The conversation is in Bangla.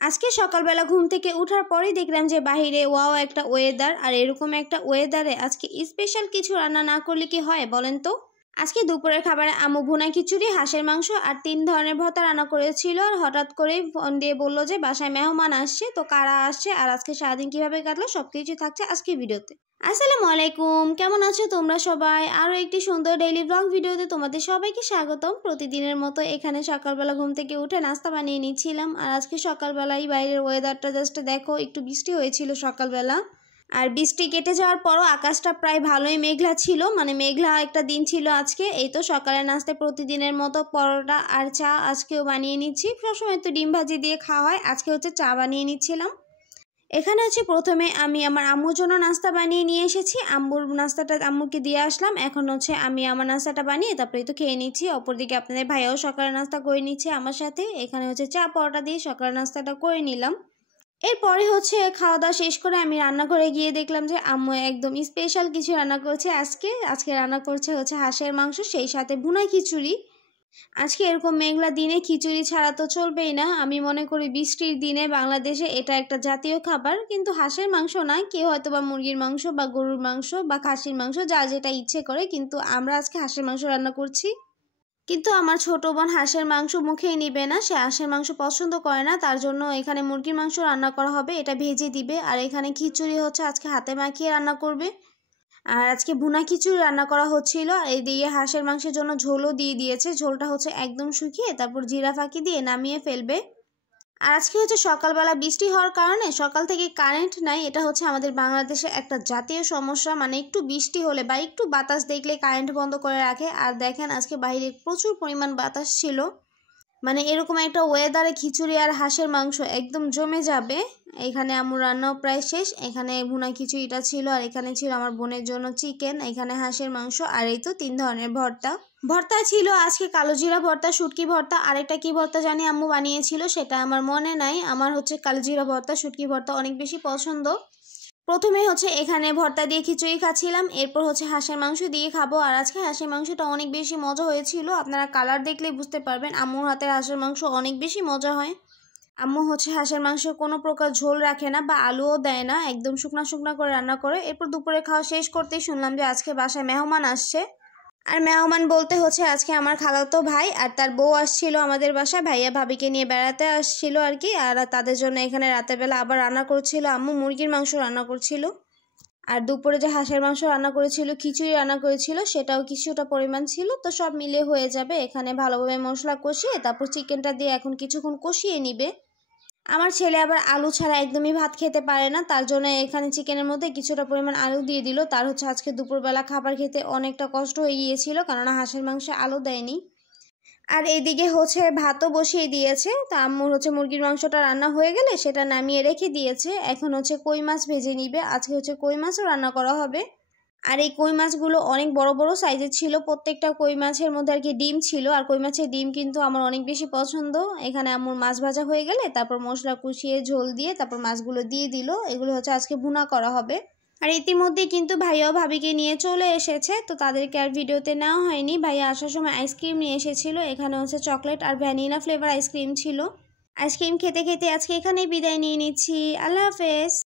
আজকে সকালবেলা ঘুম থেকে ওঠার পরেই দেখলাম যে বাহিরে ওয়াও একটা ওয়েদার, আর এরকম একটা ওয়েদারে আজকে স্পেশাল কিছু রান্না না করলে কি হয় বলেন তো। আজকে দুপুরের খাবারে আম্মু ভুনা খিচুড়ি, হাঁসের মাংস আর 3 ধরনের ভর্তা রান্না করেছিল। আর হঠাৎ করে ফোন দিয়ে বললো যে বাসায় মেহমান আসছে, তো কারা আসছে আর আজকে সারাদিন কিভাবে কাটলো সবকিছু থাকছে আজকে ভিডিওতে। আসসালামু আলাইকুম, কেমন আছো তোমরা সবাই? আরও একটি সুন্দর ডেইলি ব্লগ ভিডিওতে তোমাদের সবাইকে স্বাগতম। প্রতিদিনের মতো এখানে সকালবেলা ঘুম থেকে উঠে নাস্তা বানিয়ে নিচ্ছিলাম। আর আজকে সকালবেলায় বাইরের ওয়েদারটা জাস্ট দেখো, একটু বৃষ্টি হয়েছিল সকালবেলা। আর বৃষ্টি কেটে যাওয়ার পরও আকাশটা প্রায় ভালোই মেঘলা ছিল, মানে মেঘলা একটা দিন ছিল আজকে। এই তো সকালের নাস্তায় প্রতিদিনের মতো পরোটা আর চা আজকেও বানিয়ে নিচ্ছি। সবসময় তো ডিম ভাজি দিয়ে খাওয়া হয়, আজকে হচ্ছে চা বানিয়ে নিচ্ছিলাম। এখানে হচ্ছে প্রথমে আমি আমার আম্মুর জন্য নাস্তা বানিয়ে নিয়ে এসেছি, আম্মুর নাস্তাটা আম্মুকে দিয়ে আসলাম। এখন হচ্ছে আমি আমার নাস্তাটা বানিয়ে তারপরে তো খেয়ে নিচ্ছি। অপরদিকে আপনাদের ভাইয়াও সকালের নাস্তা করে নিচ্ছে আমার সাথে। এখানে হচ্ছে চা পরোটা দিয়ে সকালের নাস্তাটা করে নিলাম। এরপরে হচ্ছে খাওয়া দাওয়া শেষ করে আমি রান্নাঘরে গিয়ে দেখলাম যে আম্মু একদম স্পেশাল কিছু রান্না করছে আজকে রান্না করছে হচ্ছে হাঁসের মাংস, সেই সাথে ভুনা খিচুড়ি। আজকে এরকম মেঘলা দিনে খিচুড়ি ছাড়া তো চলবেই না। আমি মনে করি বৃষ্টির দিনে বাংলাদেশে এটা একটা জাতীয় খাবার। কিন্তু হাঁসের মাংস না, কেউ হয়তো বা মুরগির মাংস বা গরুর মাংস বা খাসির মাংস, যার যেটা ইচ্ছে করে, কিন্তু আমরা আজকে হাঁসের মাংস রান্না করছি। কিন্তু আমার ছোট বোন হাঁসের মাংস মুখেই নিবে না, সে হাঁসের মাংস পছন্দ করে না, তার জন্য এখানে মুরগির মাংস রান্না করা হবে, এটা ভেজে দিবে। আর এখানে খিচুড়ি হচ্ছে আজকে হাতে মাখিয়ে রান্না করবে। আর আজকে ভুনা খিচুড়ি রান্না করা হচ্ছিল। আর এইদিকে হাঁসের মাংসের জন্য ঝোলও দিয়ে দিয়েছে, ঝোলটা হচ্ছে একদম শুকিয়ে তারপর জিরা ফাঁকি দিয়ে নামিয়ে ফেলবে। আর আজকে হচ্ছে সকালবেলা বৃষ্টি হওয়ার কারণে সকাল থেকে কারেন্ট নাই, এটা হচ্ছে আমাদের বাংলাদেশে একটা জাতীয় সমস্যা। মানে একটু বৃষ্টি হলে বা একটু বাতাস দেখলে কারেন্ট বন্ধ করে রাখে। আর দেখেন আজকে বাইরে প্রচুর পরিমাণ বাতাস ছিল, মানে এরকম একটা ওয়েদারে খিচুড়ি আর হাঁসের মাংস একদম জমে যাবে। এখানে আম্মুর রান্নাও প্রায় শেষ। এখানে ভুনা খিচুড়িটা ছিল, আর এখানে ছিল আমার বোনের জন্য চিকেন, এখানে হাঁসের মাংস, আর এই তো 3 ধরনের ভর্তা ছিল আজকে। কালো জিরা ভর্তা, শুটকি ভর্তা, আরেকটা কি ভর্তা জানি আম্মু বানিয়েছিল, সেটা আমার মনে নাই। আমার হচ্ছে কালো জিরা ভর্তা, শুটকি ভর্তা অনেক বেশি পছন্দ। প্রথমে হচ্ছে এখানে ভর্তা দিয়ে খিচুড়ি খাচ্ছিলাম, এরপর হচ্ছে হাঁসের মাংস দিয়ে খাবো। আর আজকে হাঁসের মাংসটা অনেক বেশি মজা হয়েছিল, আপনারা কালার দেখলেই বুঝতে পারবেন আম্মুর হাতের হাঁসের মাংস অনেক বেশি মজা হয়। আম্মু হচ্ছে হাঁসের মাংস কোনো প্রকার ঝোল রাখে না বা আলুও দেয় না, একদম শুকনা শুকনা করে রান্না করে। এরপর দুপুরে খাওয়া শেষ করতেই শুনলাম যে আজকে বাসায় মেহমান আসছে। আর মেহমান বলতে হচ্ছে আজকে আমার খালাতো ভাই আর তার বউ আসছিল আমাদের বাসায়, ভাইয়া ভাবিকে নিয়ে বেড়াতে আসছিল আর কি। আর তাদের জন্য এখানে রাতের বেলা আবার রান্না করছিল আম্মু, মুরগির মাংস রান্না করছিল। আর দুপুরে যে হাঁসের মাংস রান্না করেছিল, খিচুড়ি রান্না করেছিল, সেটাও কিছুটা পরিমাণ ছিল। তো সব মিলিয়ে হয়ে যাবে। এখানে ভালোভাবে মশলা কষিয়ে তারপর চিকেনটা দিয়ে এখন কিছুক্ষণ কষিয়ে নিবে। আমার ছেলে আবার আলু ছাড়া একদমই ভাত খেতে পারে না, তার জন্য এখানে চিকেনের মধ্যে কিছুটা পরিমাণ আলু দিয়ে দিল। তার হচ্ছে আজকে দুপুরবেলা খাবার খেতে অনেকটা কষ্ট হয়ে গিয়েছিল, কেননা হাঁসের মাংসে আলু দেয়নি। আর এইদিকে হচ্ছে ভাতও বসিয়ে দিয়েছে। তা আম্মুর হচ্ছে মুরগির মাংসটা রান্না হয়ে গেলে সেটা নামিয়ে রেখে দিয়েছে। এখন হচ্ছে কই মাছ ভেজে নিবে, আজকে হচ্ছে কই মাছও রান্না করা হবে। আর এই কই মাছগুলো অনেক বড় বড় সাইজের ছিল, প্রত্যেকটা কই মাছের মধ্যে আর কি ডিম ছিল। আর কই মাছের ডিম কিন্তু আমার অনেক বেশি পছন্দ। এখানে আম্মুর মাছ ভাজা হয়ে গেলে তারপর মশলা কষিয়ে ঝোল দিয়ে তারপর মাছগুলো দিয়ে দিল। এগুলো হচ্ছে আজকে ভুনা করা হবে। আর ইতিমধ্যে কিন্তু ভাইয়াও ভাবিকে নিয়ে চলে এসেছে, তো তাদেরকে আর ভিডিওতে নেওয়া হয়নি। ভাইয়া আসার সময় আইসক্রিম নিয়ে এসেছিল, এখানে হচ্ছে চকলেট আর ভ্যানিলা ফ্লেভার আইসক্রিম ছিল। আইসক্রিম খেতে খেতে আজকে এখানেই বিদায় নিয়ে নিচ্ছি। আল্লাহ হাফেজ।